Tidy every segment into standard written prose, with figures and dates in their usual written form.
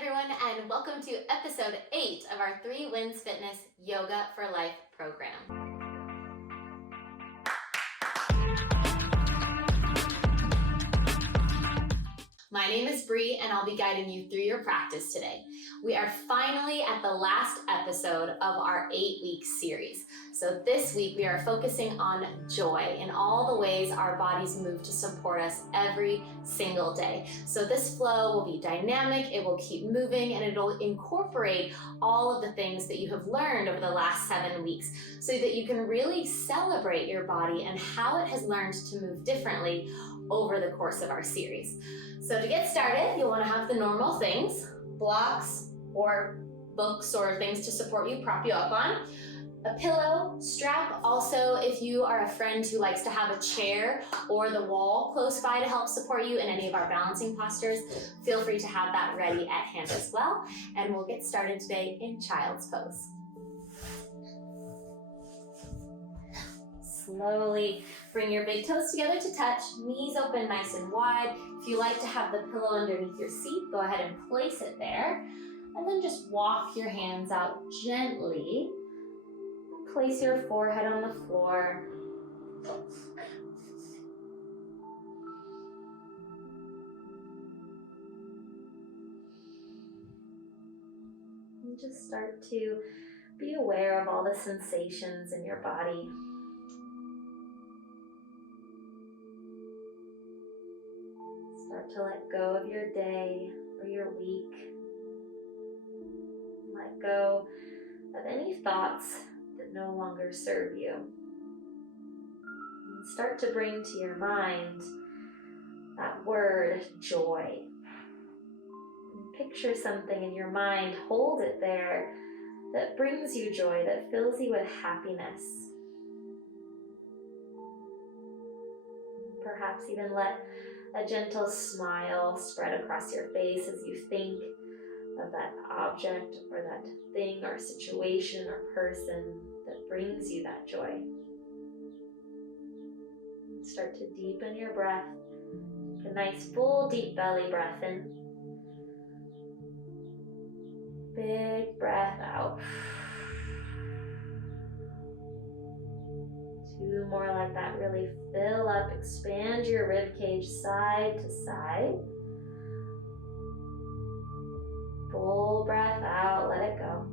everyone, and welcome to episode 8 of our 3 Wins Fitness Yoga for Life program. My name is Bree, and I'll be guiding you through your practice today. We are finally at the last episode of our 8-week series. So this week we are focusing on joy in all the ways our bodies move to support us every single day. So this flow will be dynamic, it will keep moving, and it'll incorporate all of the things that you have learned over the last 7 weeks so that you can really celebrate your body and how it has learned to move differently over the course of our series. So to get started, you'll want to have the normal things, blocks or books or things to support you, prop you up on, a pillow, strap. Also, if you are a friend who likes to have a chair or the wall close by to help support you in any of our balancing postures, feel free to have that ready at hand as well. And we'll get started today in child's pose. Slowly bring your big toes together to touch, knees open nice and wide. If you like to have the pillow underneath your seat, go ahead and place it there. And then just walk your hands out gently. Place your forehead on the floor. And just start to be aware of all the sensations in your body. Start to let go of your day or your week. Let go of any thoughts that no longer serve you. And start to bring to your mind that word, joy. And picture something in your mind, hold it there, that brings you joy, that fills you with happiness. Perhaps even let a gentle smile spread across your face as you think of that object or that thing or situation or person that brings you that joy. Start to deepen your breath. Take a nice full deep belly breath in. Big breath out. 2 more like that. Really fill up, expand your rib cage side to side. Full breath out, let it go.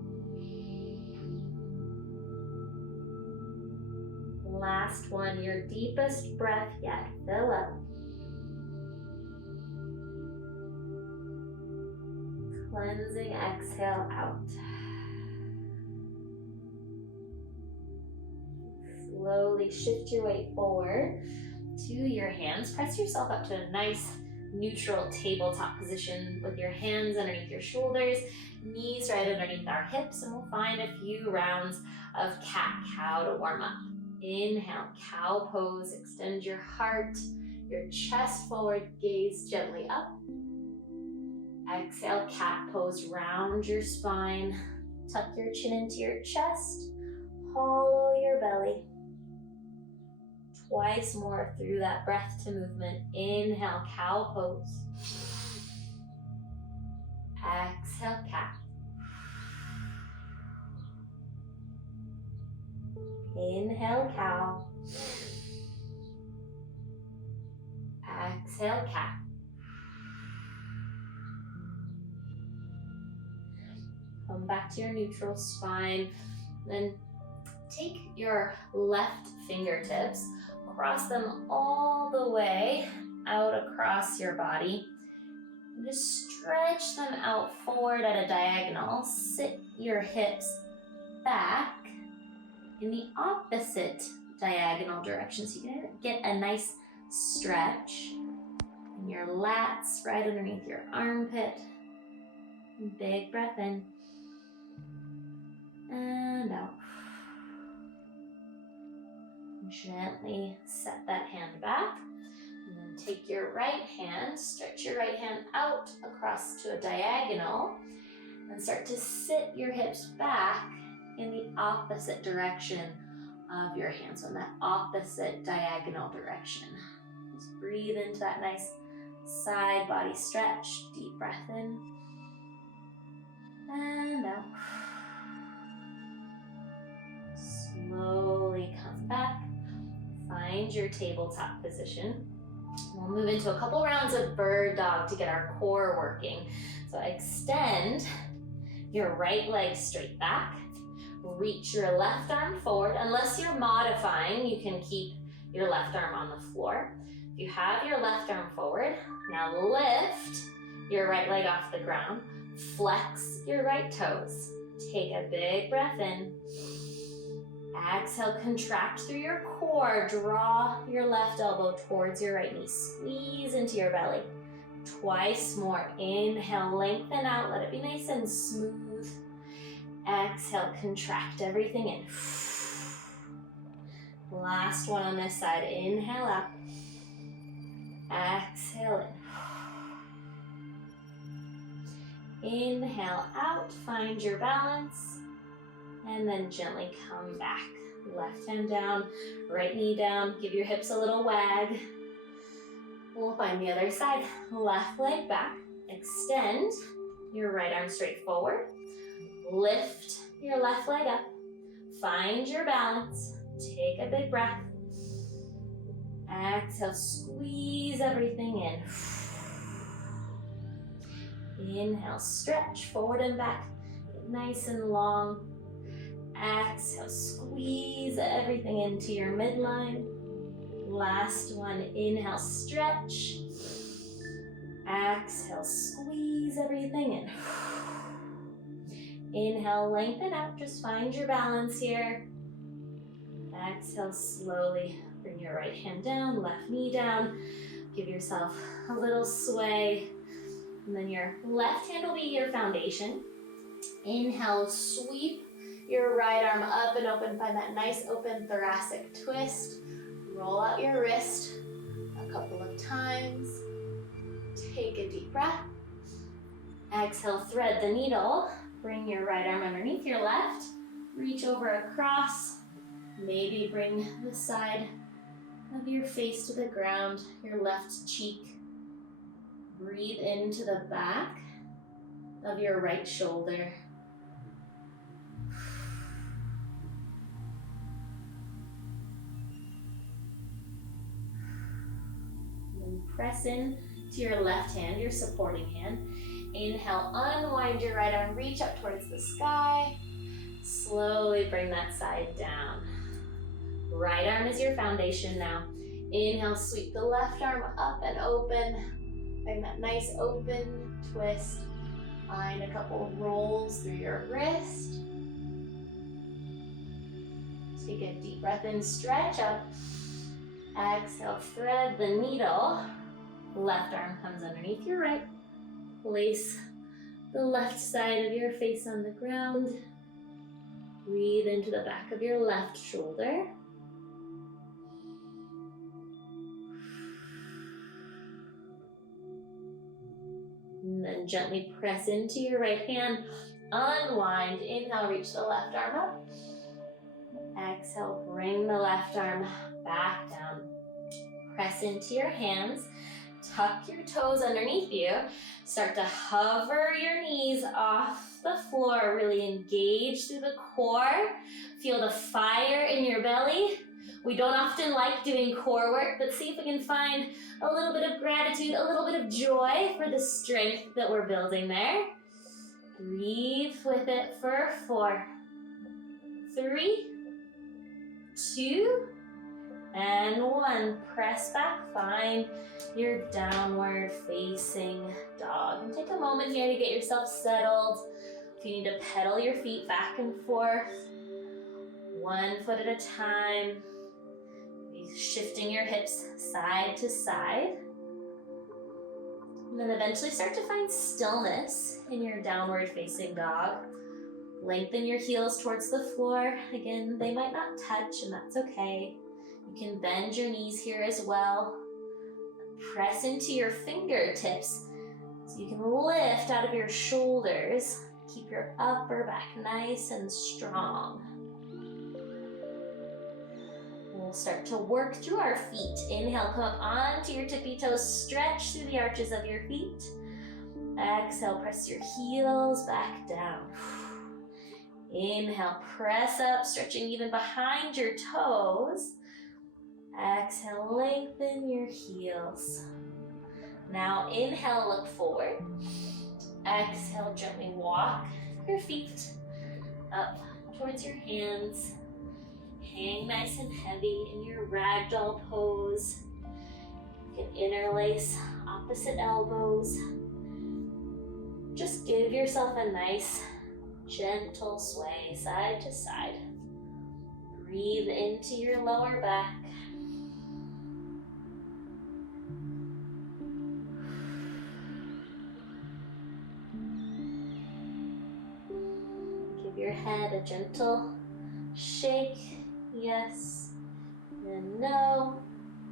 Last one, your deepest breath yet. Fill up. Cleansing exhale out. Slowly shift your weight forward to your hands. Press yourself up to a nice neutral tabletop position with your hands underneath your shoulders, knees right underneath our hips, and we'll find a few rounds of cat-cow to warm up. Inhale, cow pose, extend your heart, your chest forward, gaze gently up. Exhale, cat pose, round your spine, tuck your chin into your chest, hollow your belly. Twice more through that breath to movement. Inhale, cow pose. Exhale, cat. Inhale, cow. Exhale, cat. Come back to your neutral spine. Then take your left fingertips, cross them all the way out across your body. And just stretch them out forward at a diagonal. Sit your hips back in the opposite diagonal direction. So you can get a nice stretch in your lats right underneath your armpit. Big breath in and out. Gently set that hand back, and then take your right hand, stretch your right hand out across to a diagonal, and start to sit your hips back in the opposite direction of your hands, so in that opposite diagonal direction. Just breathe into that nice side body stretch, deep breath in, and out. Slowly come back. Find your tabletop position. We'll move into a couple rounds of bird dog to get our core working. So extend your right leg straight back. Reach your left arm forward. Unless you're modifying, you can keep your left arm on the floor. If you have your left arm forward, now lift your right leg off the ground. Flex your right toes. Take a big breath in. Exhale, contract through your core. Draw your left elbow towards your right knee. Squeeze into your belly. Twice more. Inhale, lengthen out. Let it be nice and smooth. Exhale, contract everything in. Last one on this side. Inhale up. Exhale in. Inhale out. Find your balance. And then gently come back. Left hand down, right knee down. Give your hips a little wag. We'll find the other side. Left leg back. Extend your right arm straight forward. Lift your left leg up. Find your balance. Take a big breath. Exhale, squeeze everything in. Inhale, stretch forward and back. Get nice and long. Exhale, squeeze everything into your midline. Last one, inhale, stretch. Exhale, squeeze everything in. Inhale, lengthen out, just find your balance here. Exhale, slowly bring your right hand down, left knee down. Give yourself a little sway. And then your left hand will be your foundation. Inhale, sweep your right arm up and open. Find that nice open thoracic twist. Roll out your wrist a couple of times. Take a deep breath. Exhale, thread the needle. Bring your right arm underneath your left. Reach over across. Maybe bring the side of your face to the ground, your left cheek. Breathe into the back of your right shoulder. Press in to your left hand, your supporting hand. Inhale, unwind your right arm, reach up towards the sky. Slowly bring that side down. Right arm is your foundation now. Inhale, sweep the left arm up and open. Bring that nice open twist. Find a couple rolls through your wrist. Take a deep breath in, stretch up. Exhale, thread the needle. Left arm comes underneath your right. Place the left side of your face on the ground. Breathe into the back of your left shoulder. And then gently press into your right hand. Unwind. Inhale, reach the left arm up. Exhale, bring the left arm back down. Press into your hands. Tuck your toes underneath you. Start to hover your knees off the floor. Really engage through the core. Feel the fire in your belly. We don't often like doing core work, but see if we can find a little bit of gratitude, a little bit of joy for the strength that we're building there. Breathe with it for 4, 3, 2, and 1. Press back, find your downward facing dog. And take a moment here to get yourself settled. If you need to pedal your feet back and forth, 1 foot at a time. Shifting your hips side to side. And then eventually start to find stillness in your downward facing dog. Lengthen your heels towards the floor. Again, they might not touch, and that's okay. You can bend your knees here as well. Press into your fingertips so you can lift out of your shoulders. Keep your upper back nice and strong. We'll start to work through our feet. Inhale, come up onto your tippy toes. Stretch through the arches of your feet. Exhale, press your heels back down. Inhale, press up, stretching even behind your toes. Exhale, lengthen your heels. Now inhale, look forward. Exhale, gently walk your feet up towards your hands. Hang nice and heavy in your ragdoll pose. You can interlace opposite elbows. Just give yourself a nice, gentle sway side to side. Breathe into your lower back. Give your head a gentle shake. Yes, and no.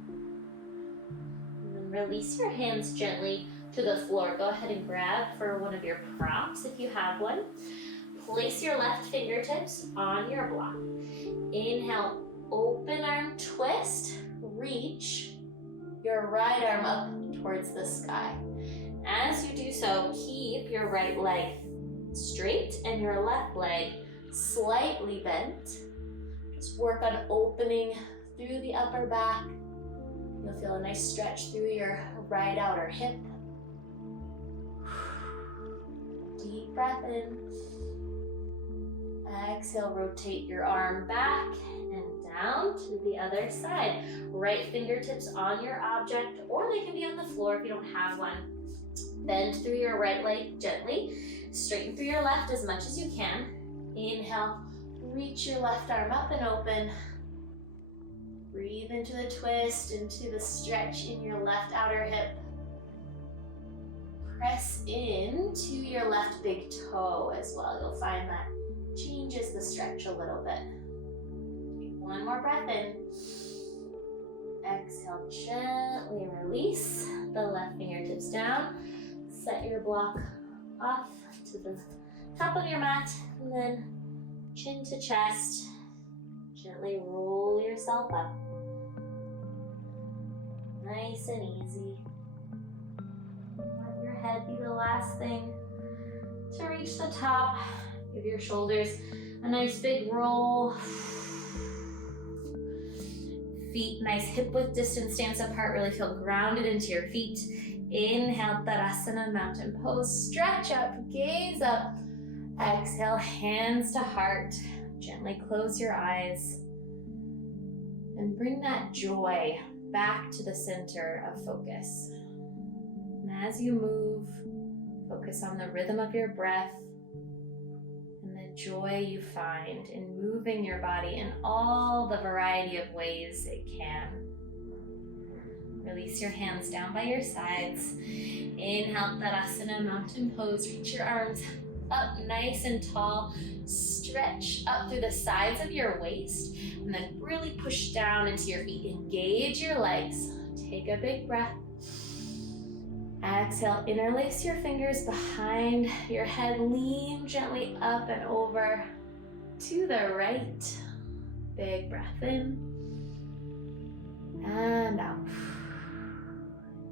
And then release your hands gently to the floor. Go ahead and grab for one of your props if you have one. Place your left fingertips on your block. Inhale, open arm twist. Reach your right arm up towards the sky. As you do so, keep your right leg straight and your left leg slightly bent. Just work on opening through the upper back. You'll feel a nice stretch through your right outer hip. Deep breath in. Exhale, rotate your arm back and down to the other side. Right fingertips on your object, or they can be on the floor if you don't have one. Bend through your right leg gently. Straighten through your left as much as you can. Inhale, reach your left arm up and open. Breathe into the twist, into the stretch in your left outer hip. Press into your left big toe as well. You'll find that changes the stretch a little bit. Take one more breath in. Exhale, gently release the left fingertips down. Set your block off to the top of your mat, and then chin to chest. Gently roll yourself up. Nice and easy. Let your head be the last thing to reach the top. Give your shoulders a nice big roll. Feet nice hip width distance stance apart. Really feel grounded into your feet. Inhale, Tadasana, mountain pose. Stretch up, gaze up. Exhale, hands to heart. Gently close your eyes. And bring that joy back to the center of focus. And as you move, focus on the rhythm of your breath and the joy you find in moving your body in all the variety of ways it can. Release your hands down by your sides. Inhale, Tadasana, mountain pose. Reach your arms up nice and tall. Stretch up through the sides of your waist. And then really push down into your feet. Engage your legs. Take a big breath. Exhale, interlace your fingers behind your head. Lean gently up and over to the right. Big breath in. And out.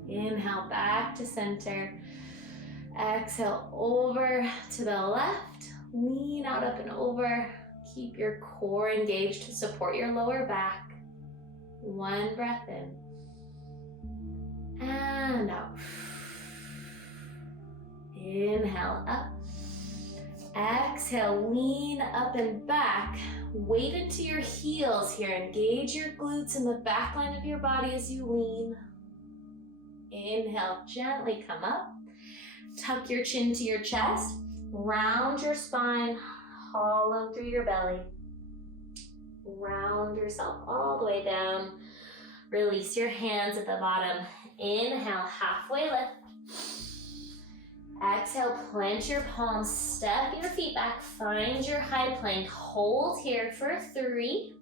Inhale, back to center. Exhale, over to the left. Lean out, up and over. Keep your core engaged to support your lower back. One breath in. And out. Inhale, up. Exhale, lean up and back. Weight into your heels here. Engage your glutes in the back line of your body as you lean. Inhale, gently come up. Tuck your chin to your chest. Round your spine, hollow through your belly. Round yourself all the way down. Release your hands at the bottom. Inhale, halfway lift. Exhale, plant your palms, step your feet back, find your high plank. Hold here for 3,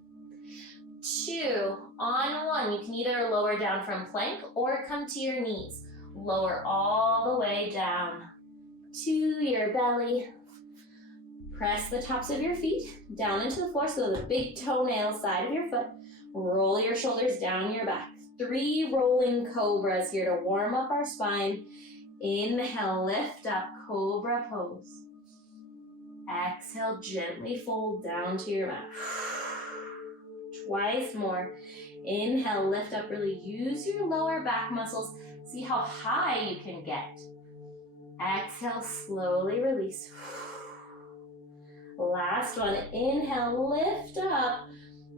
2, on 1. You can either lower down from plank or come to your knees. Lower all the way down to your belly. Press the tops of your feet down into the floor, so the big toenail side of your foot. Roll your shoulders down your back. 3 rolling cobras here to warm up our spine. Inhale, lift up, cobra pose. Exhale, gently fold down to your mat. Twice more. Inhale, lift up, really use your lower back muscles. See how high you can get. Exhale, slowly release. Last one. Inhale, lift up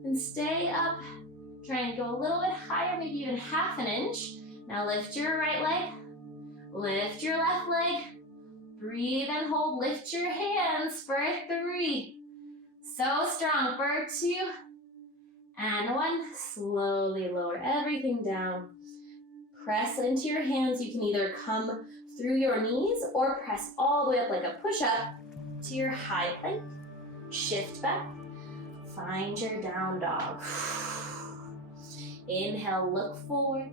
and stay up. Try and go a little bit higher, maybe even half an inch. Now lift your right leg, lift your left leg. Breathe and hold, lift your hands for 3. So strong for 2 and 1. Slowly lower everything down. Press it into your hands. You can either come through your knees or press all the way up like a push-up to your high plank. Shift back. Find your down dog. Inhale, look forward.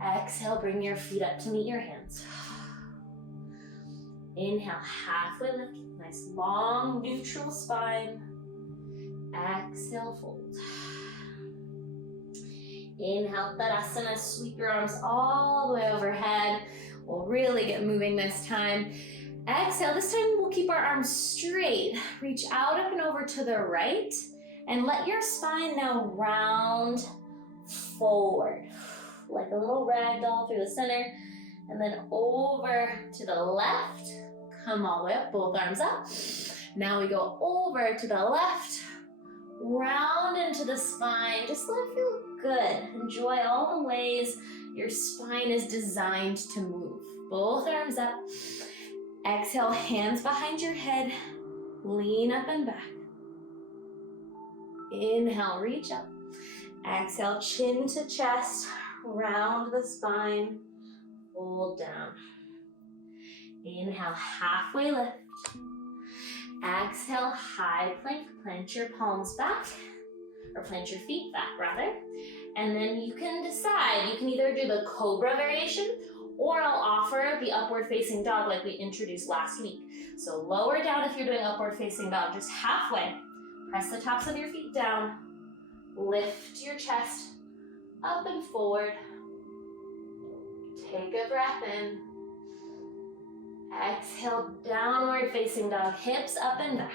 Exhale, bring your feet up to meet your hands. Inhale, halfway lift. Nice long neutral spine. Exhale, fold. Inhale, Tadasana, sweep your arms all the way overhead. We'll really get moving this time. Exhale, this time we'll keep our arms straight. Reach out up and over to the right and let your spine now round forward. Like a little ragdoll through the center and then over to the left. Come all the way up, both arms up. Now we go over to the left, round into the spine. Just let it feel good. Enjoy all the ways your spine is designed to move. Both arms up. Exhale, hands behind your head. Lean up and back. Inhale, reach up. Exhale, chin to chest. Round the spine. Fold down. Inhale, halfway lift. Exhale, high plank. Plant your palms back, or plant your feet back rather. And then you can decide, you can either do the cobra variation, or I'll offer the upward facing dog like we introduced last week. So lower down if you're doing upward facing dog, just halfway. Press the tops of your feet down. Lift your chest up and forward. Take a breath in. Exhale, downward facing dog, hips up and back.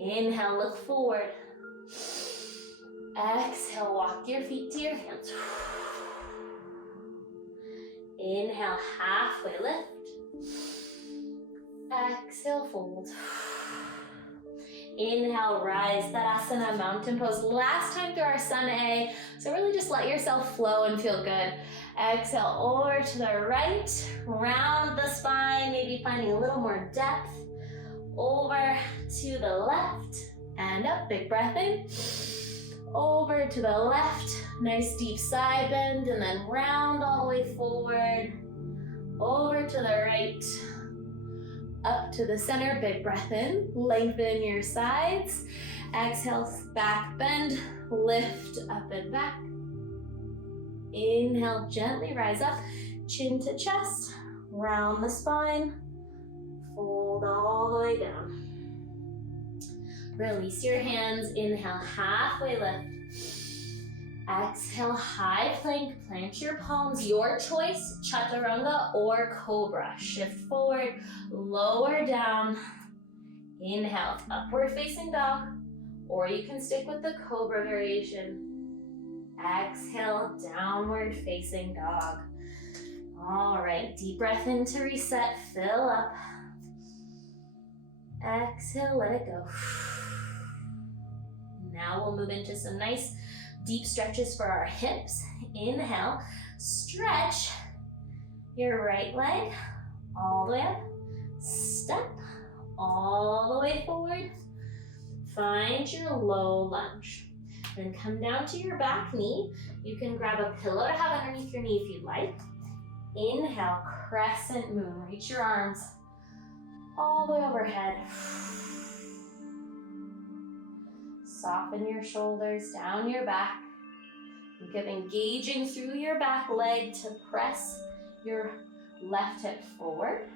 Inhale, look forward. Exhale, walk your feet to your hands. Inhale, halfway lift. Exhale, fold. Inhale, rise, Tadasana, mountain pose. Last time through our Sun A, so really just let yourself flow and feel good. Exhale, over to the right, round the spine, maybe finding a little more depth. Over to the left, and up, big breath in. Over to the left, nice deep side bend, and then round all the way forward. Over to the right, up to the center, big breath in. Lengthen your sides. Exhale, back bend, lift up and back. Inhale, gently rise up, chin to chest, round the spine, fold all the way down. Release your hands, inhale, halfway lift. Exhale, high plank, plant your palms, your choice, chaturanga or cobra. Shift forward, lower down. Inhale, upward facing dog, or you can stick with the cobra variation. Exhale, downward facing dog. All right, deep breath in to reset, fill up. Exhale, let it go. Now we'll move into some nice deep stretches for our hips. Inhale, stretch your right leg all the way up. Step all the way forward. Find your low lunge. Then come down to your back knee. You can grab a pillow to have underneath your knee if you'd like. Inhale, crescent moon. Reach your arms all the way overhead. Soften your shoulders, down your back. Keep engaging through your back leg to press your left hip forward.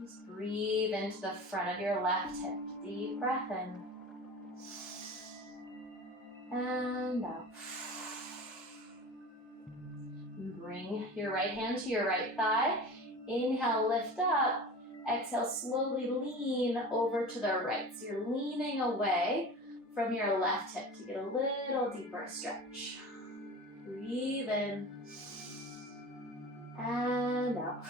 Just breathe into the front of your left hip. Deep breath in. And out. Bring your right hand to your right thigh. Inhale, lift up. Exhale, slowly lean over to the right. So you're leaning away from your left hip to get a little deeper stretch. Breathe in and out.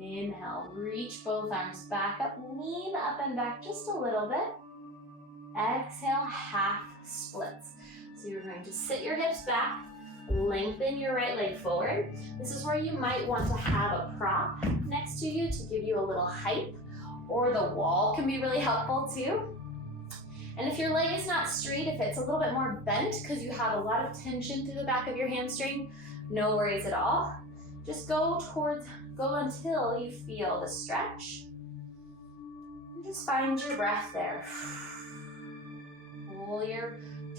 Inhale, reach both arms back up, lean up and back just a little bit. Exhale, half splits. So you're going to sit your hips back, lengthen your right leg forward. This is where you might want to have a prop next to you to give you a little height, or the wall can be really helpful too. And if your leg is not straight, if it's a little bit more bent because you have a lot of tension through the back of your hamstring, no worries at all. Just go until you feel the stretch. And just find your breath there. Pull your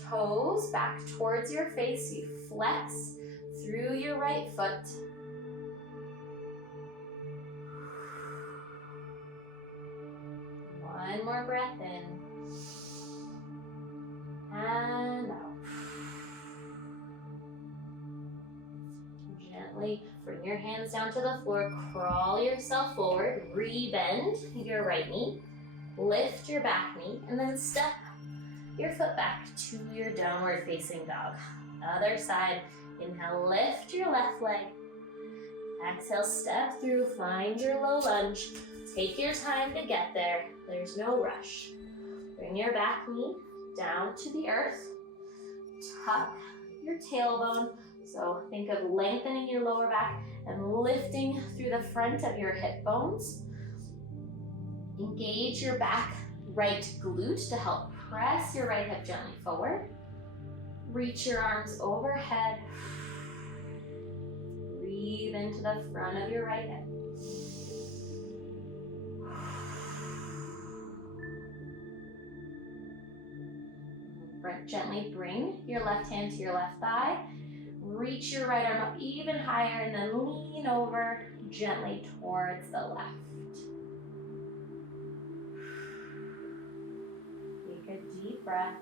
toes back towards your face. You flex through your right foot. One more breath in. And out. Gently bring your hands down to the floor. Crawl yourself forward. Re-bend your right knee. Lift your back knee. And then step your foot back to your downward facing dog. Other side. Inhale, lift your left leg. Exhale, step through. Find your low lunge. Take your time to get there. There's no rush. Bring your back knee down to the earth. Tuck your tailbone. So think of lengthening your lower back and lifting through the front of your hip bones. Engage your back right glute to help press your right hip gently forward. Reach your arms overhead. Breathe into the front of your right hip. Gently bring your left hand to your left thigh. Reach your right arm up even higher and then lean over gently towards the left. Take a deep breath.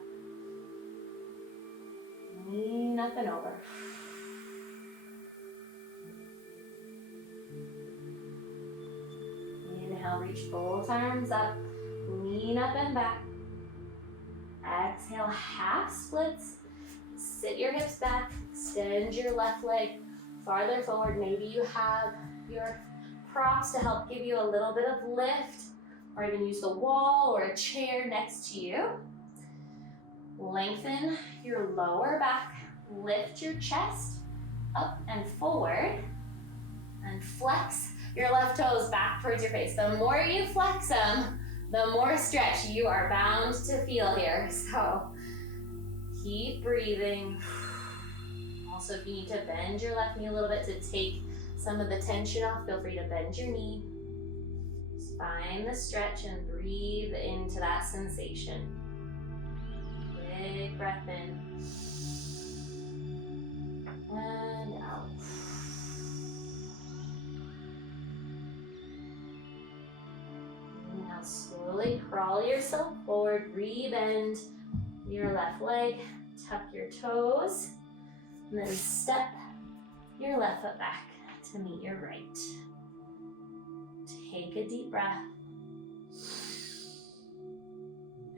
Lean up and over. Inhale, reach both arms up. Lean up and back. Exhale, half splits. Sit your hips back. Extend your left leg farther forward. Maybe you have your props to help give you a little bit of lift, or even use the wall or a chair next to you. Lengthen your lower back. Lift your chest up and forward. And flex your left toes back towards your face. The more you flex them, the more stretch you are bound to feel here. So keep breathing. Also, if you need to bend your left knee a little bit to take some of the tension off, feel free to bend your knee. Just find the stretch and breathe into that sensation. Big breath in. And out. Now slowly crawl yourself forward, re-bend your left leg, tuck your toes, and then step your left foot back to meet your right. Take a deep breath.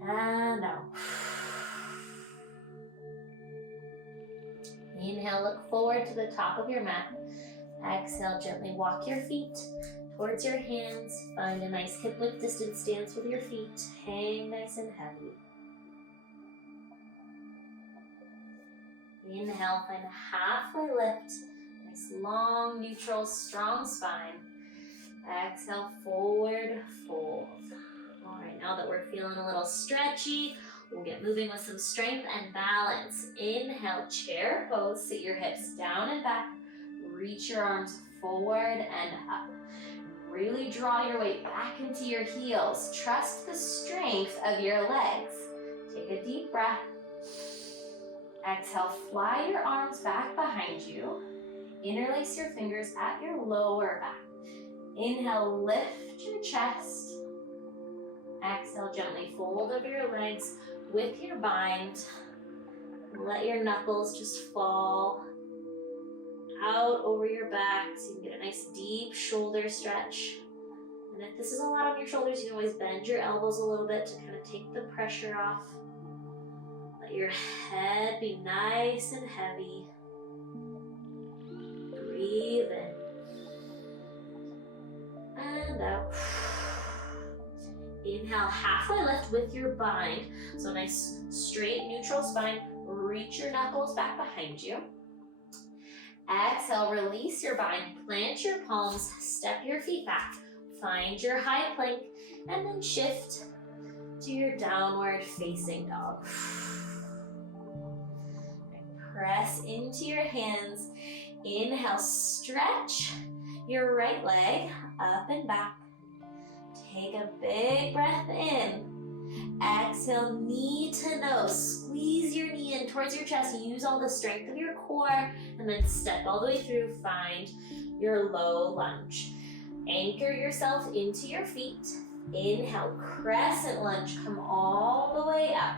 And out. Inhale, look forward to the top of your mat. Exhale, gently walk your feet towards your hands. Find a nice hip width distance stance with your feet. Hang nice and heavy. Inhale, find a halfway lift. Nice long, neutral, strong spine. Exhale, forward fold. All right, now that we're feeling a little stretchy, we'll get moving with some strength and balance. Inhale, chair pose. Sit your hips down and back. Reach your arms forward and up. Really draw your weight back into your heels. Trust the strength of your legs. Take a deep breath. Exhale, fly your arms back behind you. Interlace your fingers at your lower back. Inhale, lift your chest. Exhale, gently fold over your legs with your bind. Let your knuckles just fall out over your back so you can get a nice deep shoulder stretch. And if this is a lot on your shoulders, you can always bend your elbows a little bit to kind of take the pressure off. Let your head be nice and heavy. Breathe in. And out. Inhale, halfway lift with your bind. So nice, straight, neutral spine. Reach your knuckles back behind you. Exhale, release your bind. Plant your palms. Step your feet back. Find your high plank. And then shift to your downward facing dog. Press into your hands. Inhale, stretch your right leg up and back. Take a big breath in. Exhale, knee to nose. Squeeze your knee in towards your chest. Use all the strength of your core. And then step all the way through. Find your low lunge. Anchor yourself into your feet. Inhale, crescent lunge. Come all the way up.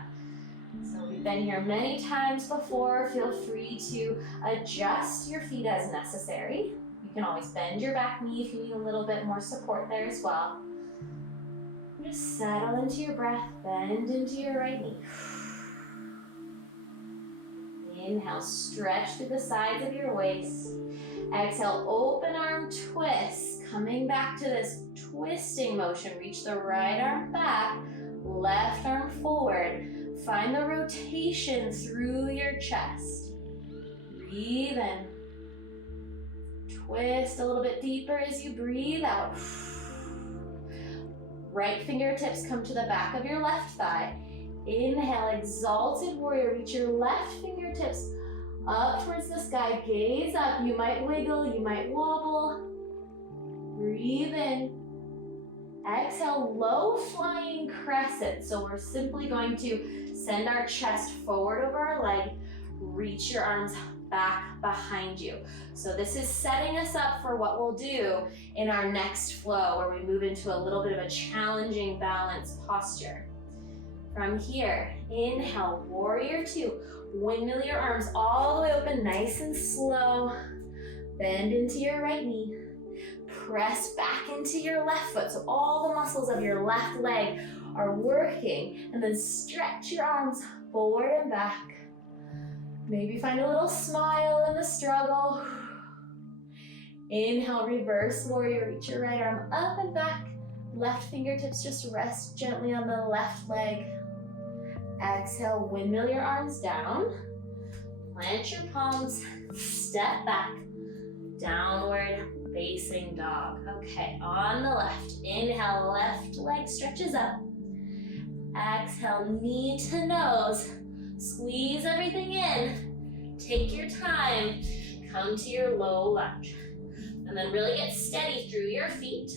So we've been here many times before. Feel free to adjust your feet as necessary. You can always bend your back knee if you need a little bit more support there as well. Just settle into your breath, bend into your right knee. Inhale, stretch through the sides of your waist. Exhale, open arm twist. Coming back to this twisting motion. Reach the right arm back, left arm forward. Find the rotation through your chest. Breathe in. Twist a little bit deeper as you breathe out. Right fingertips come to the back of your left thigh. Inhale, exalted warrior. Reach your left fingertips up towards the sky. Gaze up. You might wiggle, you might wobble. Breathe in. Exhale, low flying crescent. So we're simply going to send our chest forward over our leg. Reach your arms back behind you. So this is setting us up for what we'll do in our next flow, where we move into a little bit of a challenging balance posture. From here, inhale, warrior two. Windmill your arms all the way open, nice and slow. Bend into your right knee. Press back into your left foot, so all the muscles of your left leg are working. And then stretch your arms forward and back. Maybe find a little smile in the struggle. Inhale, reverse warrior. Reach your right arm up and back. Left fingertips just rest gently on the left leg. Exhale, windmill your arms down. Plant your palms. Step back. Downward facing dog. Okay, on the left. Inhale, left leg stretches up. Exhale, knee to nose. Squeeze everything in. Take your time. Come to your low lunge. And then really get steady through your feet.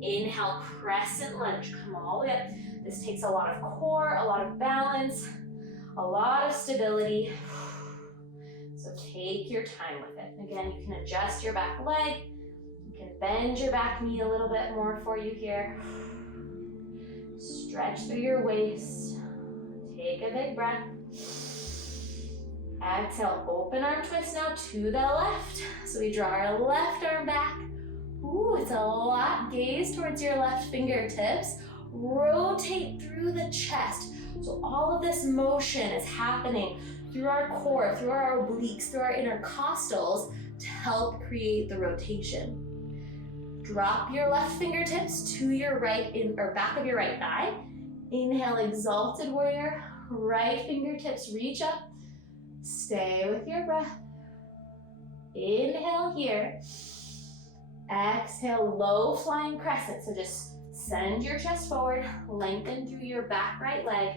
Inhale, crescent lunge. Come all the way up. This takes a lot of core, a lot of balance, a lot of stability. So take your time with it. Again, you can adjust your back leg. You can bend your back knee a little bit more for you here. Stretch through your waist. Take a big breath. Exhale, open arm twist now to the left. So we draw our left arm back. Ooh, it's a lot. Gaze towards your left fingertips. Rotate through the chest. So all of this motion is happening through our core, through our obliques, through our intercostals to help create the rotation. Drop your left fingertips to your right or back of your right thigh. Inhale, exalted warrior. Right fingertips reach up. Stay with your breath. Inhale here. Exhale, low flying crescent. So just send your chest forward, lengthen through your back right leg,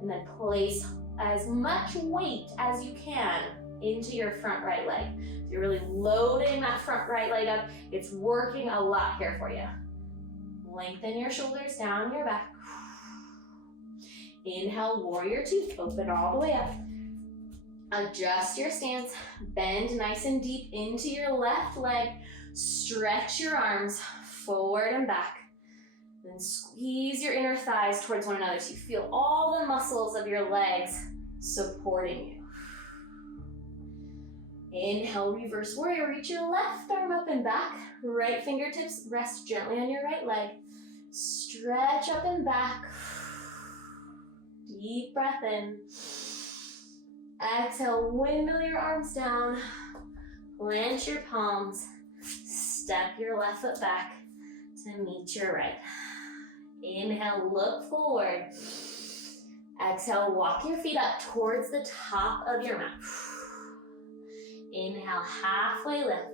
and then place as much weight as you can into your front right leg. So you're really loading that front right leg up. It's working a lot here for you. Lengthen your shoulders down your back. Inhale, warrior two, open all the way up. Adjust your stance, bend nice and deep into your left leg. Stretch your arms forward and back. Then squeeze your inner thighs towards one another so you feel all the muscles of your legs supporting you. Inhale, reverse warrior. Reach your left arm up and back. Right fingertips rest gently on your right leg. Stretch up and back. Deep breath in. Exhale, windmill your arms down. Plant your palms. Step your left foot back to meet your right. Inhale, look forward. Exhale, walk your feet up towards the top of your mat. Inhale, halfway lift.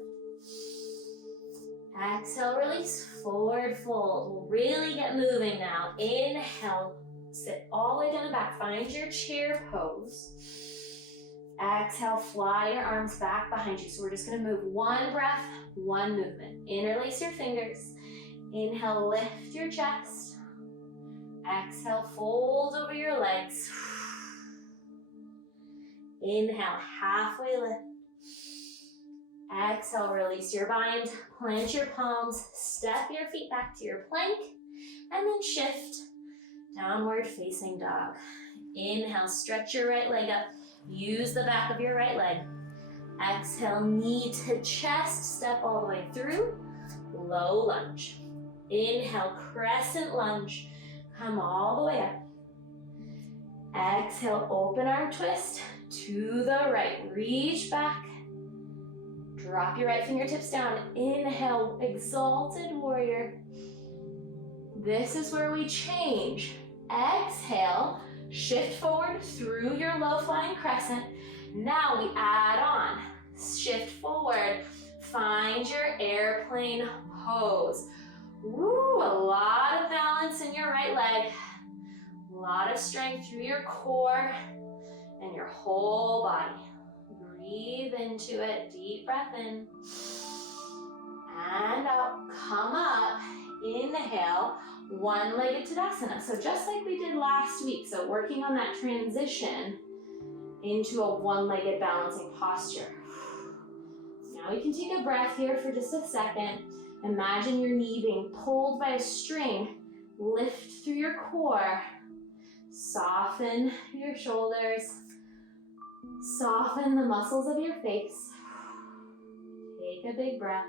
Exhale, release, forward fold. We'll really get moving now. Inhale, sit all the way down and back. Find your chair pose. Exhale, fly your arms back behind you. So we're just gonna move one breath, one movement. Interlace your fingers. Inhale, lift your chest. Exhale, fold over your legs. Inhale, halfway lift. Exhale, release your bind. Plant your palms. Step your feet back to your plank. And then shift. Downward facing dog. Inhale, stretch your right leg up. Use the back of your right leg. Exhale, knee to chest. Step all the way through. Low lunge. Inhale, crescent lunge. Come all the way up. Exhale, open arm twist to the right. Reach back. Drop your right fingertips down. Inhale, exalted warrior. This is where we change. Exhale, shift forward through your low flying crescent. Now we add on. Shift forward. Find your airplane pose. Woo, a lot of balance in your right leg. A lot of strength through your core and your whole body. Breathe into it, deep breath in. And out, come up. Inhale, one-legged Tadasana. So just like we did last week, so working on that transition into a one-legged balancing posture. Now we can take a breath here for just a second. Imagine your knee being pulled by a string. Lift through your core. Soften your shoulders. Soften the muscles of your face. Take a big breath.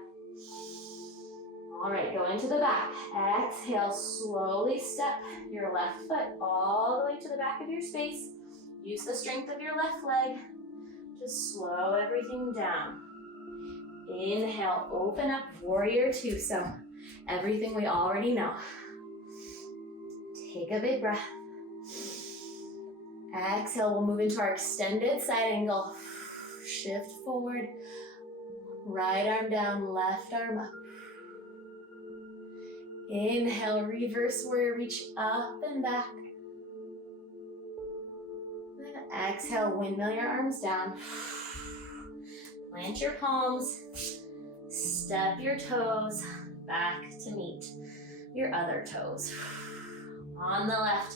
All right, go into the back. Exhale, slowly step your left foot all the way to the back of your space. Use the strength of your left leg to slow everything down. Inhale, open up, warrior two. So everything we already know. Take a big breath. Exhale, we'll move into our extended side angle. Shift forward. Right arm down, left arm up. Inhale, reverse warrior, reach up and back. Then exhale, windmill your arms down. Plant your palms. Step your toes back to meet your other toes. On the left,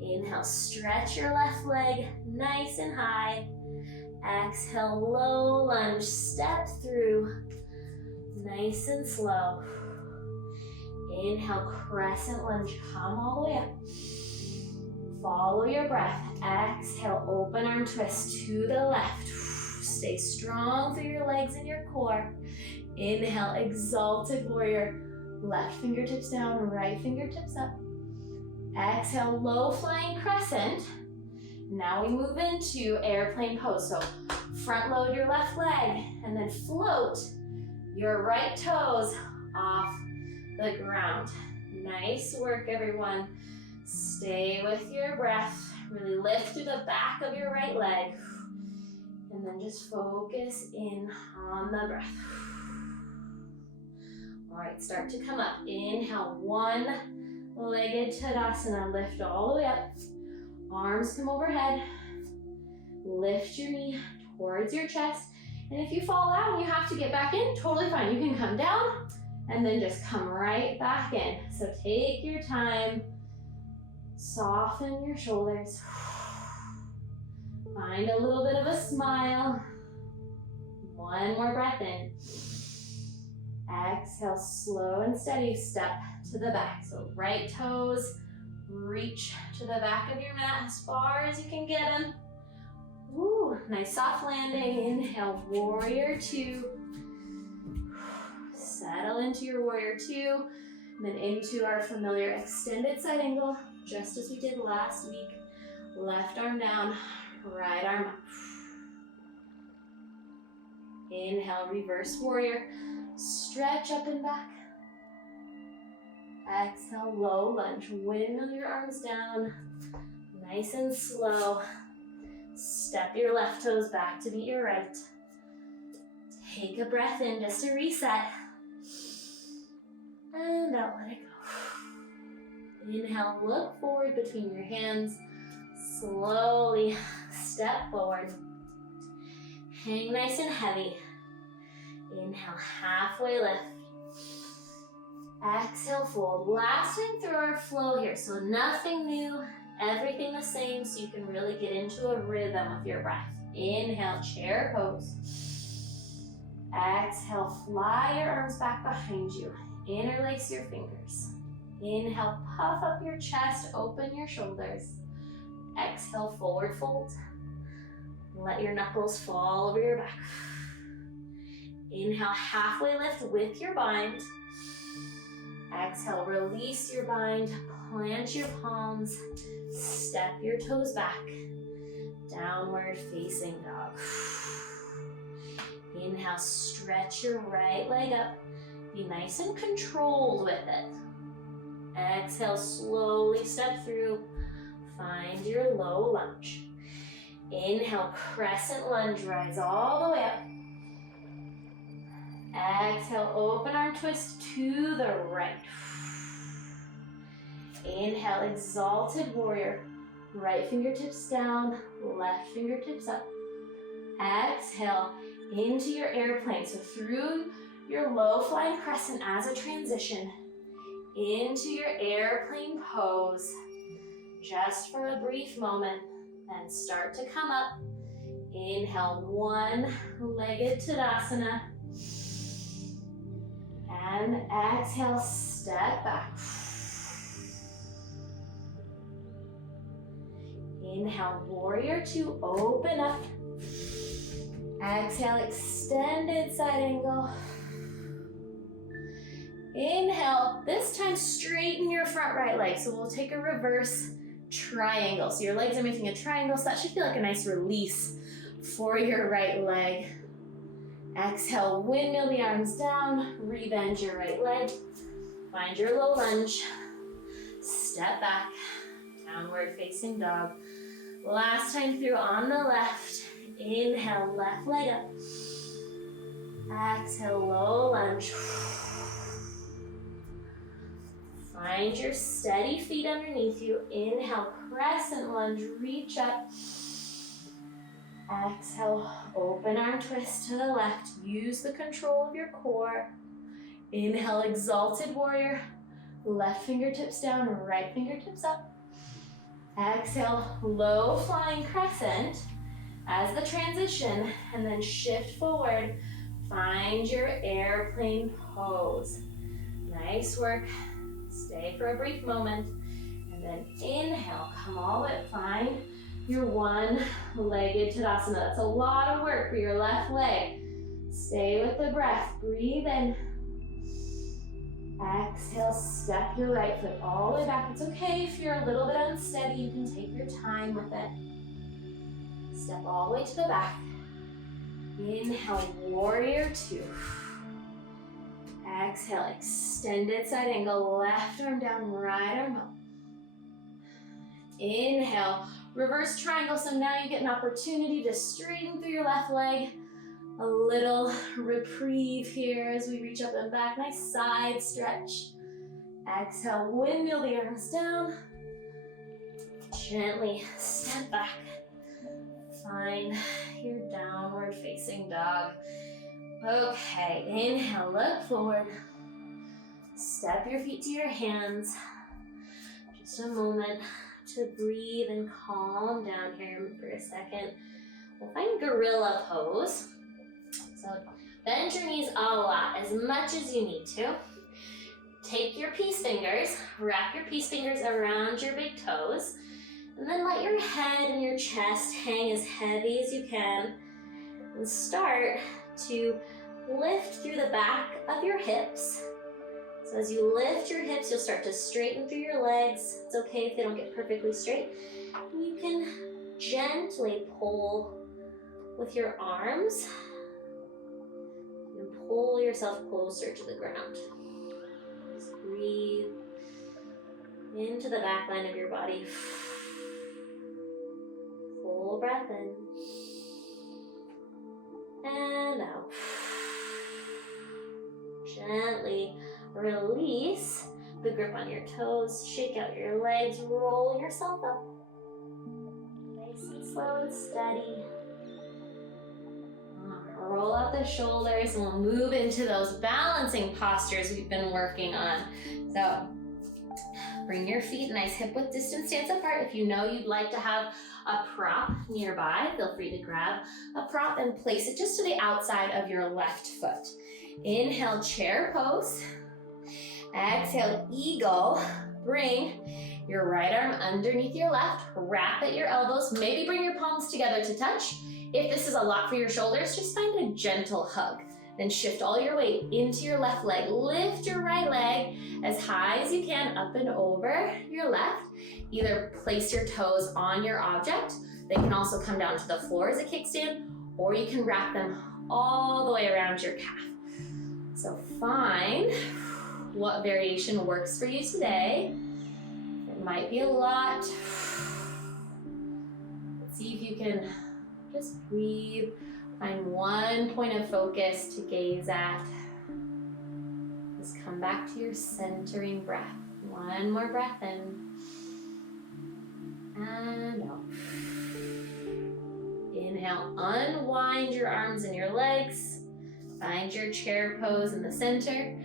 inhale, stretch your left leg nice and high. Exhale, low lunge, step through, nice and slow. Inhale, crescent lunge, come all the way up. Follow your breath. Exhale, open arm twist to the left. Stay strong through your legs and your core. Inhale, exalted warrior. Left fingertips down, right fingertips up. Exhale, low flying crescent. Now we move into airplane pose. So front load your left leg and then float your right toes off the ground. Nice work, everyone. Stay with your breath. Really lift through the back of your right leg. And then just focus in on the breath. All right, start to come up. Inhale, one-legged Tadasana. Lift all the way up. Arms come overhead. Lift your knee towards your chest. And if you fall out and you have to get back in, totally fine. You can come down and then just come right back in. So take your time. Soften your shoulders. Find a little bit of a smile. One more breath in. Exhale, slow and steady, step to the back. So right toes, reach to the back of your mat as far as you can get them. Woo, Nice soft landing. Inhale, warrior two. Settle into your warrior two. And then into our familiar extended side angle, just as we did last week. Left arm down, right arm up. Inhale, reverse warrior. Stretch up and back. Exhale, low lunge. Windmill your arms down. Nice and slow. Step your left toes back to meet your right. Take a breath in just to reset. And out, let it go. Inhale, look forward between your hands. Slowly step forward. Hang nice and heavy. Inhale, halfway lift. Exhale, fold. Last time through our flow here, so nothing new, everything the same, so you can really get into a rhythm with your breath. Inhale, chair pose. Exhale, fly your arms back behind you. Interlace your fingers. Inhale, puff up your chest, open your shoulders. Exhale, forward fold. Let your knuckles fall over your back. Inhale, halfway lift with your bind. Exhale, release your bind, plant your palms, step your toes back. Downward facing dog. Inhale, stretch your right leg up. Be nice and controlled with it. Exhale, slowly step through. Find your low lunge. Inhale, crescent lunge, rise all the way up. Exhale, open arm twist to the right. Inhale, exalted warrior. Right fingertips down, left fingertips up. Exhale, into your airplane. So through your low flying crescent as a transition, into your airplane pose. Just for a brief moment, then start to come up. Inhale, one-legged Tadasana. And exhale, step back. Inhale, warrior two, open up. Exhale, extended side angle. Inhale, this time straighten your front right leg. So we'll take a reverse triangle. So your legs are making a triangle, so that should feel like a nice release for your right leg. Exhale, windmill the arms down, rebend your right leg. Find your low lunge. Step back, downward facing dog. Last time through on the left. Inhale, left leg up. Exhale, low lunge. Find your steady feet underneath you. Inhale, crescent lunge, reach up. Exhale, open arm twist to the left. Use the control of your core. Inhale, exalted warrior. Left fingertips down, right fingertips up. Exhale, low flying crescent as the transition, and then shift forward. Find your airplane pose. Nice work. Stay for a brief moment, and then inhale, come all the way up. Find your one-legged Tadasana. That's a lot of work for your left leg. Stay with the breath. Breathe in. Exhale, step your right foot all the way back. It's okay if you're a little bit unsteady. You can take your time with it. Step all the way to the back. Inhale, warrior two. Exhale, extended side angle, left arm down, right arm up. Inhale, reverse triangle. So now you get an opportunity to straighten through your left leg. A little reprieve here as we reach up and back. Nice side stretch. Exhale, windmill the arms down. Gently step back. Find your downward facing dog. Okay, inhale, look forward. Step your feet to your hands. Just a moment to breathe and calm down here for a second. We'll find gorilla pose. So bend your knees a lot, as much as you need to. Take your peace fingers, wrap your peace fingers around your big toes, And then let your head and your chest hang as heavy as you can. And start to lift through the back of your hips. So as you lift your hips, you'll start to straighten through your legs. It's okay if they don't get perfectly straight. And you can gently pull with your arms and pull yourself closer to the ground. Just breathe into the back line of your body. Full breath in and out. Gently release the grip on your toes, shake out your legs, roll yourself up. Nice and slow and steady. Roll out the shoulders and we'll move into those balancing postures we've been working on. So bring your feet nice hip width distance stance apart. If you know you'd like to have a prop nearby, feel free to grab a prop and place it just to the outside of your left foot. Inhale, chair pose. Exhale, eagle. Bring your right arm underneath your left, wrap at your elbows, maybe bring your palms together to touch. If this is a lot for your shoulders, just find a gentle hug. Then shift all your weight into your left leg. Lift your right leg as high as you can up and over your left. Either place your toes on your object. They can also come down to the floor as a kickstand, or you can wrap them all the way around your calf. So find what variation works for you today. It might be a lot. Let's see if you can just breathe. Find one point of focus to gaze at. Just come back to your centering breath. One more breath in. And out. Inhale, unwind your arms and your legs. Find your chair pose in the center.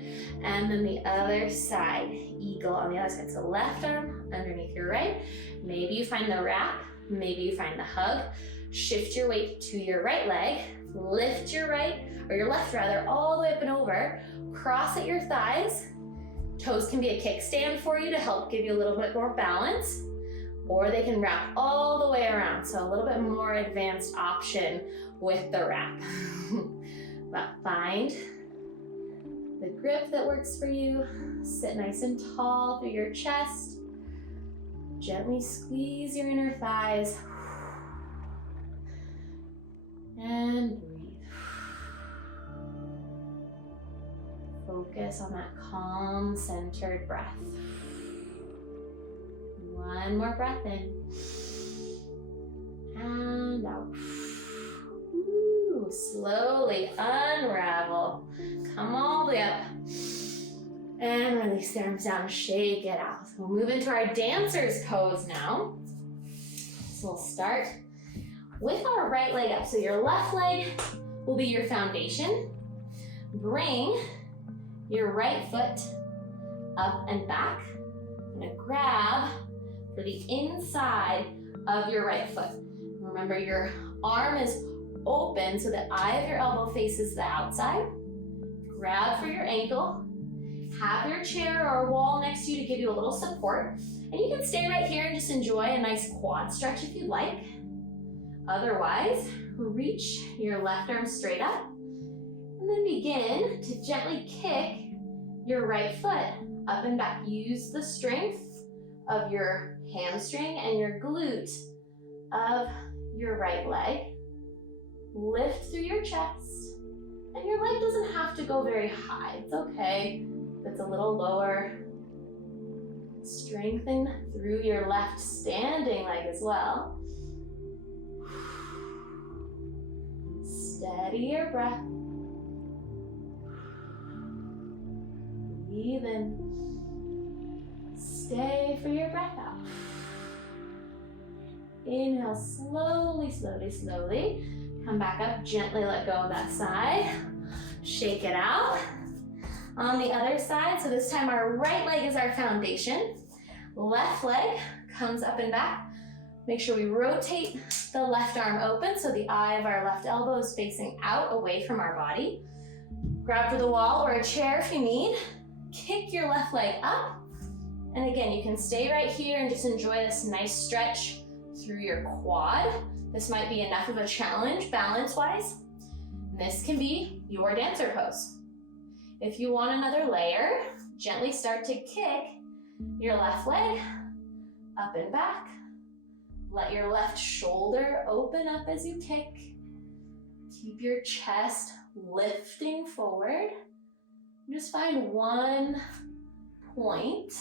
And then the other side, eagle on the other side. So left arm underneath your right. Maybe you find the wrap, maybe you find the hug. Shift your weight to your right leg. Lift your right, or your left rather, all the way up and over. Cross at your thighs. Toes can be a kickstand for you to help give you a little bit more balance. Or they can wrap all the way around. So a little bit more advanced option with the wrap. But find the grip that works for you. Sit nice and tall through your chest. Gently squeeze your inner thighs. And breathe. Focus on that calm, centered breath. One more breath in. And out. Ooh, slowly unravel. Come all the way up. And release the arms down, shake it out. So we'll move into our dancer's pose now. So we'll start with our right leg up. So your left leg will be your foundation. Bring your right foot up and back. I'm gonna grab for the inside of your right foot. Remember, your arm is open so the eye of your elbow faces the outside. Grab for your ankle. Have your chair or wall next to you to give you a little support. And you can stay right here and just enjoy a nice quad stretch if you'd like. Otherwise, reach your left arm straight up and then begin to gently kick your right foot up and back. Use the strength of your hamstring and your glute of your right leg. Lift through your chest, and your leg doesn't have to go very high. It's okay if it's a little lower. Strengthen through your left standing leg as well. Steady your breath. Breathe in. Stay for your breath out. Inhale slowly, slowly, slowly. Come back up, gently let go of that side. Shake it out. On the other side, so this time our right leg is our foundation. Left leg comes up and back. Make sure we rotate the left arm open so the eye of our left elbow is facing out away from our body. Grab for the wall or a chair if you need. Kick your left leg up And again, you can stay right here and just enjoy this nice stretch through your quad. This might be enough of a challenge balance-wise. This can be your dancer pose. If you want another layer, gently start to kick your left leg up and back. Let your left shoulder open up as you kick. Keep your chest lifting forward. Just find one point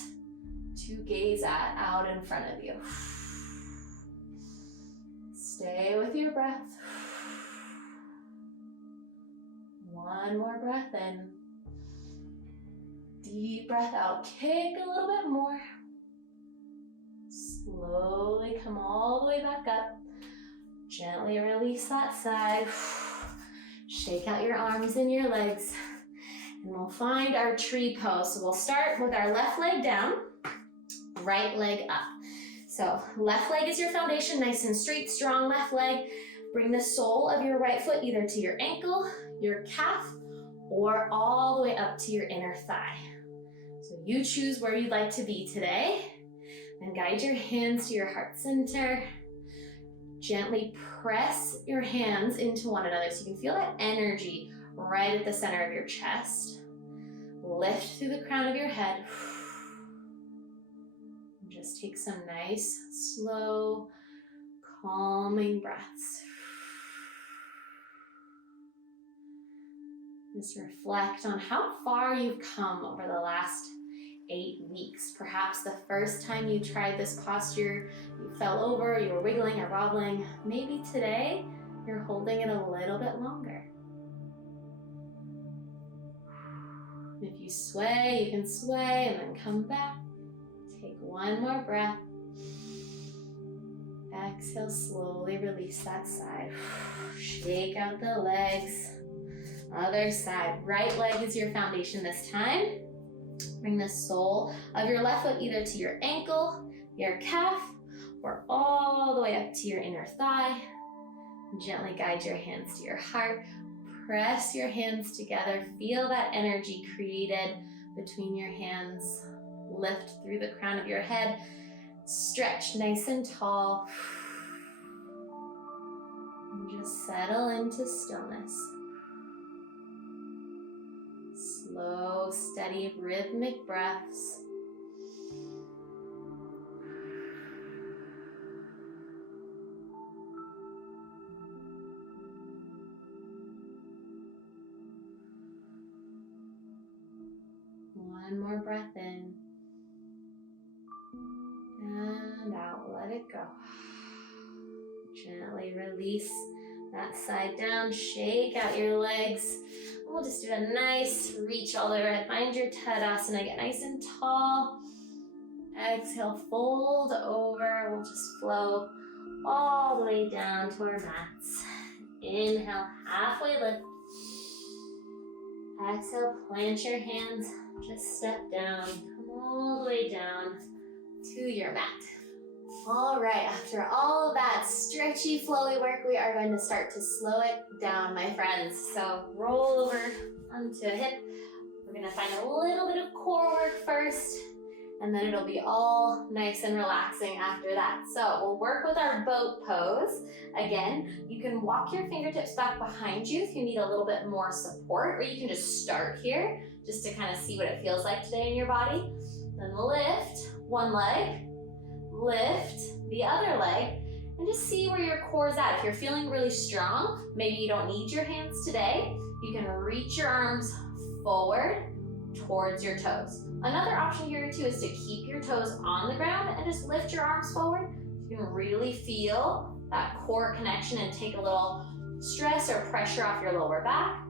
to gaze at out in front of you. Stay with your breath. One more breath in. Deep breath out. Kick a little bit more. Slowly come all the way back up. Gently release that side. Shake out your arms and your legs. And we'll find our tree pose. So we'll start with our left leg down, right leg up. So left leg is your foundation, nice and straight, strong left leg. Bring the sole of your right foot either to your ankle, your calf, or all the way up to your inner thigh. So you choose where you'd like to be today. And guide your hands to your heart center. Gently press your hands into one another so you can feel that energy right at the center of your chest. Lift through the crown of your head. Just take some nice, slow, calming breaths. Just reflect on how far you've come over the last 8 weeks. Perhaps the first time you tried this posture, you fell over, you were wiggling or wobbling. Maybe today, you're holding it a little bit longer. If you sway, you can sway and then come back. Take one more breath. Exhale, slowly release that side. Shake out the legs. Other side. Right leg is your foundation this time. Bring the sole of your left foot either to your ankle, your calf, or all the way up to your inner thigh. Gently guide your hands to your heart. Press your hands together. Feel that energy created between your hands. Lift through the crown of your head. Stretch nice and tall. And just settle into stillness. Slow, steady, rhythmic breaths. One more breath in. And out, let it go. Gently release that side down, shake out your legs. We'll just do a nice reach all the way right. Find your Tadasana, get nice and tall. Exhale, fold over. We'll just flow all the way down to our mats. Inhale, halfway lift. Exhale, plant your hands, just step down, come all the way down to your mat. All right, after all of that stretchy, flowy work, we are going to start to slow it down, my friends. So roll over onto a hip. We're gonna find a little bit of core work first, and then it'll be all nice and relaxing after that. So we'll work with our boat pose. Again, you can walk your fingertips back behind you if you need a little bit more support, or you can just start here just to kind of see what it feels like today in your body. Then lift one leg, lift the other leg, and just see where your core is at. If you're feeling really strong, maybe you don't need your hands today, you can reach your arms forward towards your toes. Another option here too is to keep your toes on the ground and just lift your arms forward. You can really feel that core connection and take a little stress or pressure off your lower back.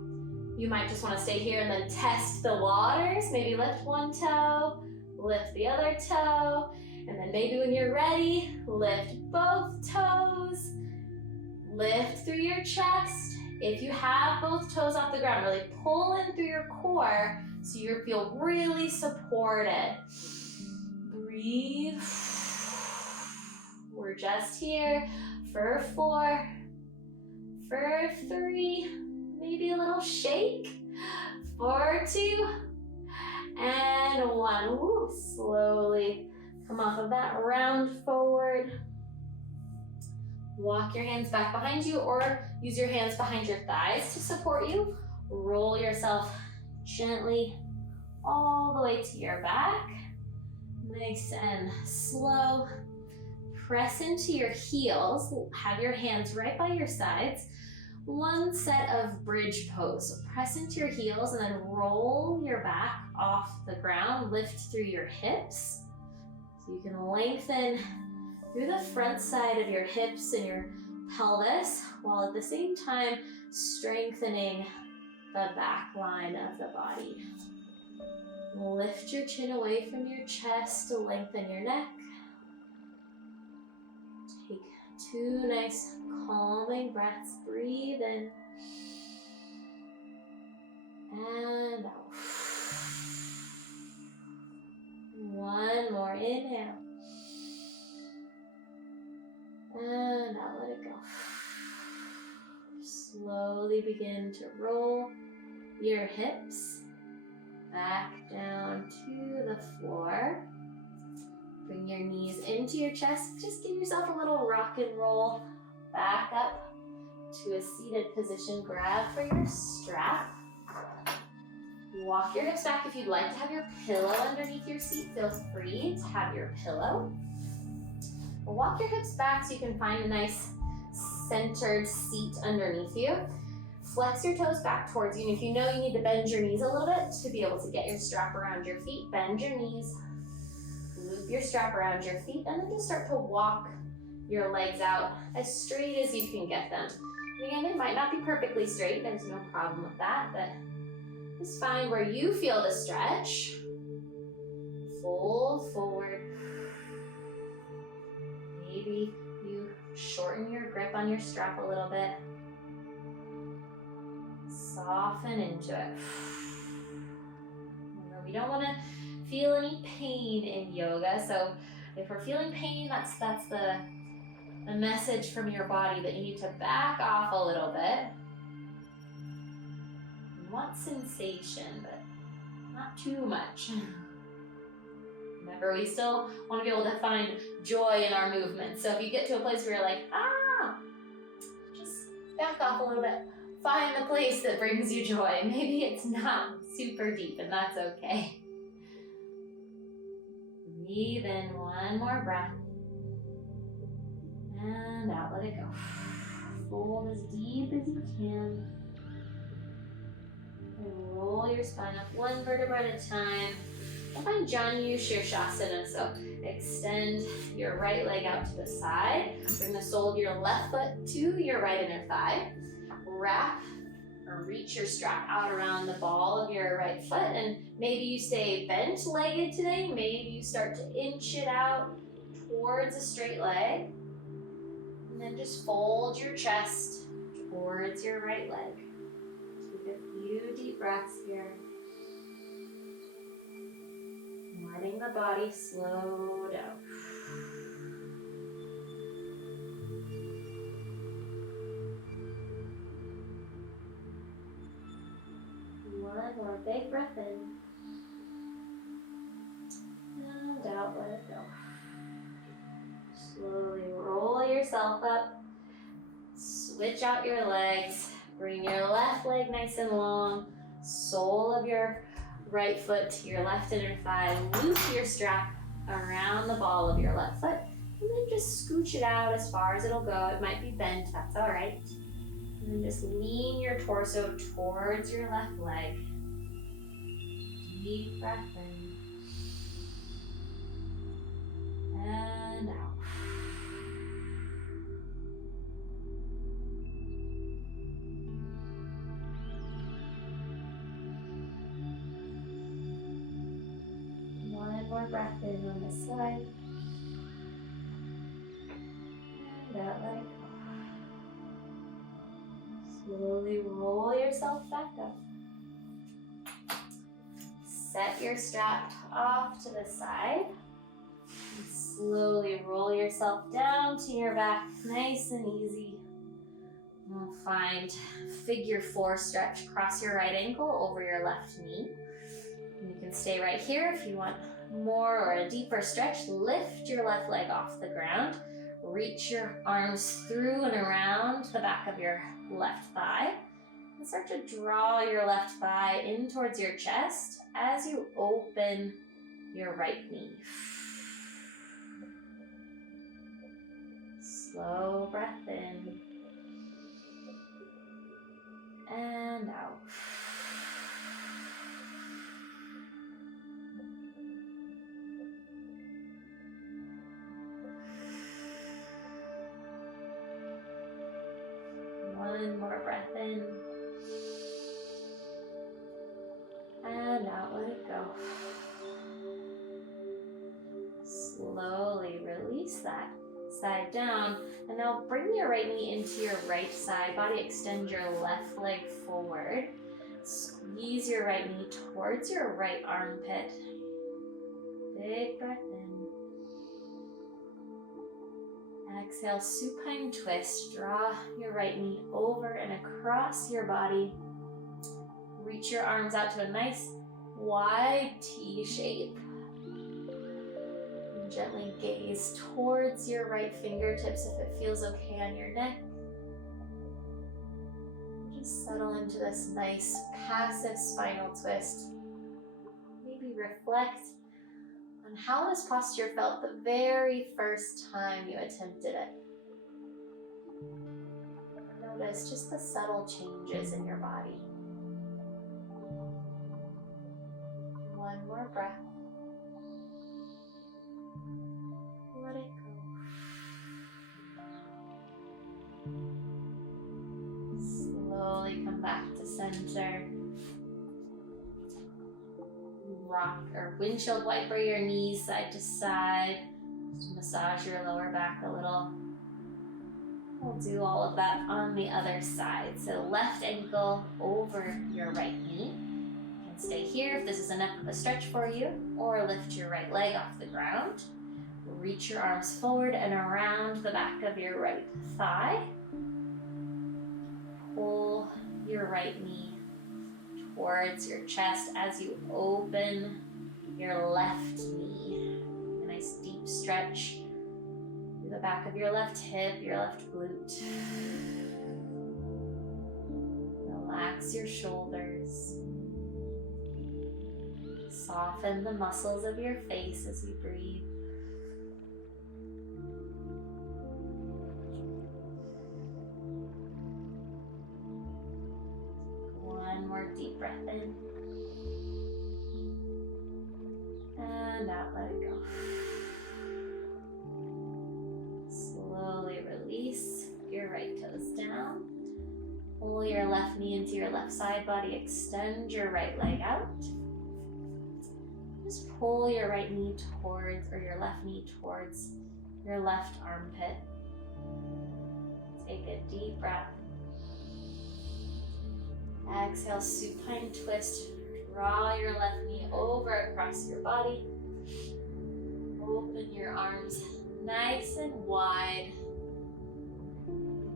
You might just want to stay here and then test the waters. Maybe lift one toe, lift the other toe, and then maybe when you're ready, lift both toes, lift through your chest. If you have both toes off the ground, really pull in through your core so you feel really supported. Breathe. We're just here for 4, for 3, maybe a little shake, for 2, and 1. one. Woo. Slowly come off of that, round forward. Walk your hands back behind you or use your hands behind your thighs to support you. Roll yourself gently all the way to your back. Nice and slow. Press into your heels. Have your hands right by your sides. One set of bridge pose. So press into your heels and then roll your back off the ground. Lift through your hips. So you can lengthen through the front side of your hips and your pelvis, while at the same time strengthening the back line of the body. Lift your chin away from your chest to lengthen your neck. Take 2 nice calming breaths. Breathe in and out. One more inhale. And now let it go. Slowly begin to roll your hips back down to the floor. Bring your knees into your chest. Just give yourself a little rock and roll back up to a seated position. Grab for your strap. Walk your hips back. If you'd like to have your pillow underneath your seat, feel free to have your pillow. Walk your hips back so you can find a nice centered seat underneath you. Flex your toes back towards you, and if you know you need to bend your knees a little bit to be able to get your strap around your feet, bend your knees, loop your strap around your feet, and then just start to walk your legs out as straight as you can get them. And again, they might not be perfectly straight, there's no problem with that, but just find where you feel the stretch. Fold forward. Maybe you shorten your grip on your strap a little bit. Soften into it. Remember, we don't want to feel any pain in yoga, so if we're feeling pain, that's the message from your body that you need to back off a little bit. You want sensation, but not too much. Remember, we still want to be able to find joy in our movement. So if you get to a place where you're like, just back off a little bit. Find the place that brings you joy. Maybe it's not super deep, and that's okay. Breathe in, one more breath. And out, let it go. Fold as deep as you can. And roll your spine up one vertebra at a time. I find Janu Shirshasana, so extend your right leg out to the side. Bring the sole of your left foot to your right inner thigh. Wrap or reach your strap out around the ball of your right foot, and maybe you stay bent-legged today. Maybe you start to inch it out towards a straight leg. And then just fold your chest towards your right leg. Take a few deep breaths here. Letting the body slow down. One more big breath in. And out, let it go. Slowly roll yourself up. Switch out your legs. Bring your left leg nice and long. Sole of your right foot to your left inner thigh. Loop your strap around the ball of your left foot. And then just scooch it out as far as it'll go. It might be bent, that's all right. And then just lean your torso towards your left leg. Deep breath in. And out. One more breath in on this side. And out, let it go. Slowly roll yourself back up. Set your strap off to the side. And slowly roll yourself down to your back, nice and easy. We'll find figure 4 stretch. Cross your right ankle over your left knee. And you can stay right here. If you want more or a deeper stretch, lift your left leg off the ground. Reach your arms through and around the back of your left thigh. And start to draw your left thigh in towards your chest as you open your right knee. Slow breath in and out. One more breath in and out. Let it go. Slowly release that side down, and now bring your right knee into your right side body. Extend your left leg forward. Squeeze your right knee towards your right armpit. Big breath in. Exhale, supine twist. Draw your right knee over and across your body. Reach your arms out to a nice wide T shape. And gently gaze towards your right fingertips if it feels okay on your neck. Just settle into this nice passive spinal twist. Maybe reflect on how this posture felt the very first time you attempted it. Notice just the subtle changes in your body. One more breath. Let it go. Slowly come back to center. Rock or windshield wiper your knees side to side. Just massage your lower back a little. We'll do all of that on the other side. So left ankle over your right knee. You can stay here if this is enough of a stretch for you, or lift your right leg off the ground. Reach your arms forward and around the back of your right thigh. Pull your right knee towards your chest as you open your left knee. A nice deep stretch through the back of your left hip, your left glute. Relax your shoulders. Soften the muscles of your face as you breathe. One more deep breath in. And out, let it go. Slowly release your right toes down. Pull your left knee into your left side body. Extend your right leg out. Just pull your right knee towards, or your left knee towards your left armpit. Take a deep breath. Exhale, supine twist. Draw your left knee over across your body. Open your arms nice and wide.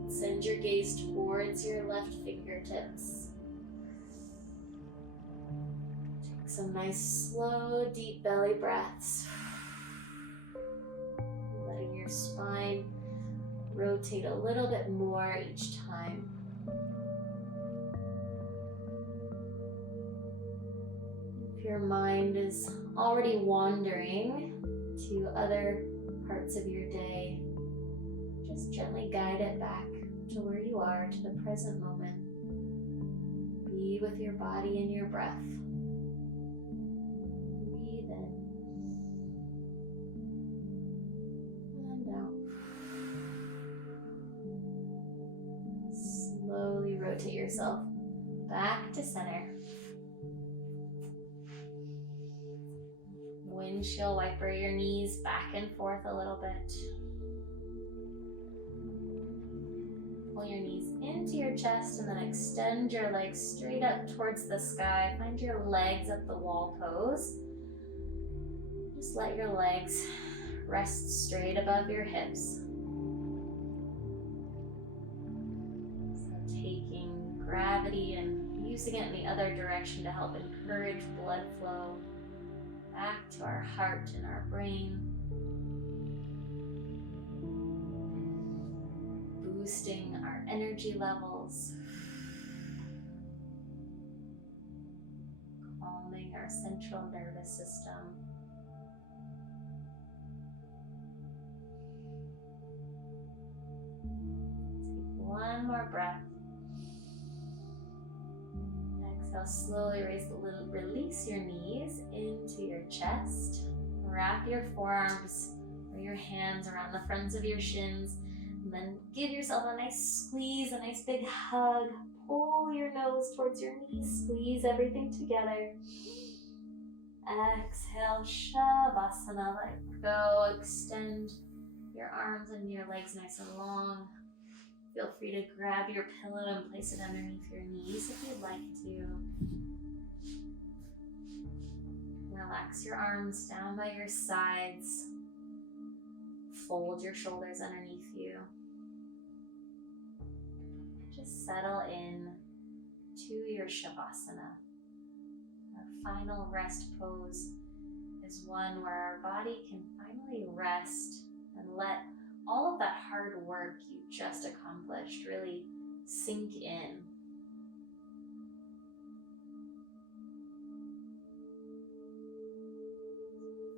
Send your gaze towards your left fingertips. Take some nice, slow, deep belly breaths. Letting your spine rotate a little bit more each time. If your mind is already wandering to other parts of your day, just gently guide it back to where you are, to the present moment. Be with your body and your breath. Breathe in and out. Slowly rotate yourself back to center. Windshield wiper your knees back and forth a little bit. Pull your knees into your chest and then extend your legs straight up towards the sky. Find your legs at the wall pose. Just let your legs rest straight above your hips. So taking gravity and using it in the other direction to help encourage blood flow. back to our heart and our brain. Boosting our energy levels. Calming our central nervous system. Take one more breath. Exhale, slowly release your knees into your chest. Wrap your forearms or your hands around the fronts of your shins. And then give yourself a nice squeeze, a nice big hug. Pull your nose towards your knees, squeeze everything together. Exhale, Shavasana, let go. Extend your arms and your legs nice and long. Feel free to grab your pillow and place it underneath your knees if you'd like to. Relax your arms down by your sides. Fold your shoulders underneath you. Just settle in to your Shavasana. Our final rest pose is one where our body can finally rest and let all of that hard work you just accomplished really sink in.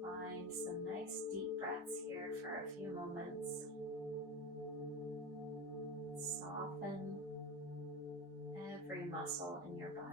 Find some nice deep breaths here for a few moments. Soften every muscle in your body.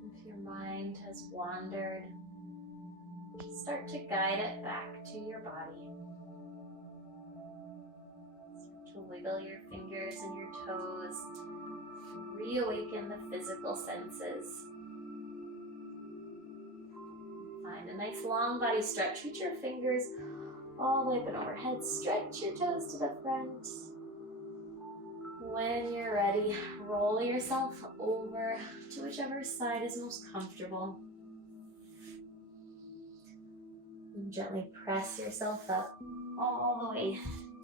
If your mind has wandered, just start to guide it back to your body. Start to wiggle your fingers and your toes. Reawaken the physical senses. Find a nice long body stretch. Reach your fingers all the way up and overhead. Stretch your toes to the front. When you're ready, roll yourself over to whichever side is most comfortable. And gently press yourself up all the way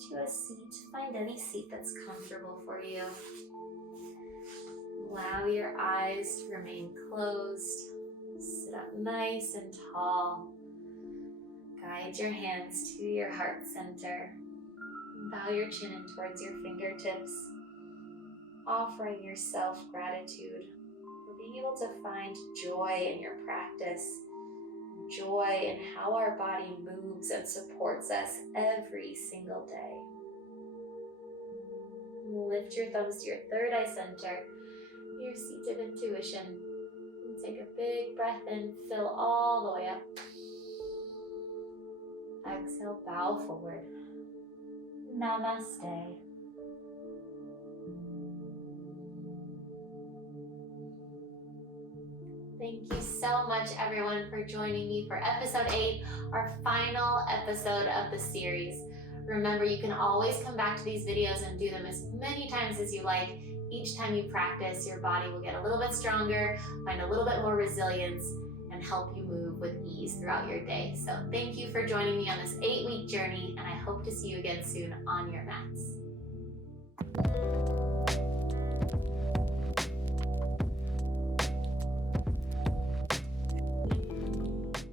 to a seat. Find any seat that's comfortable for you. Allow your eyes to remain closed. Sit up nice and tall. Guide your hands to your heart center. Bow your chin in towards your fingertips. Offering yourself gratitude for being able to find joy in your practice, joy in how our body moves and supports us every single day. Lift your thumbs to your third eye center, your seat of intuition. And take a big breath in, fill all the way up. Exhale, bow forward. Namaste. Thank you so much, everyone, for joining me for episode 8, our final episode of the series. Remember, you can always come back to these videos and do them as many times as you like. Each time you practice, your body will get a little bit stronger, find a little bit more resilience, and help you move with ease throughout your day. So thank you for joining me on this 8-week journey, and I hope to see you again soon on your mats.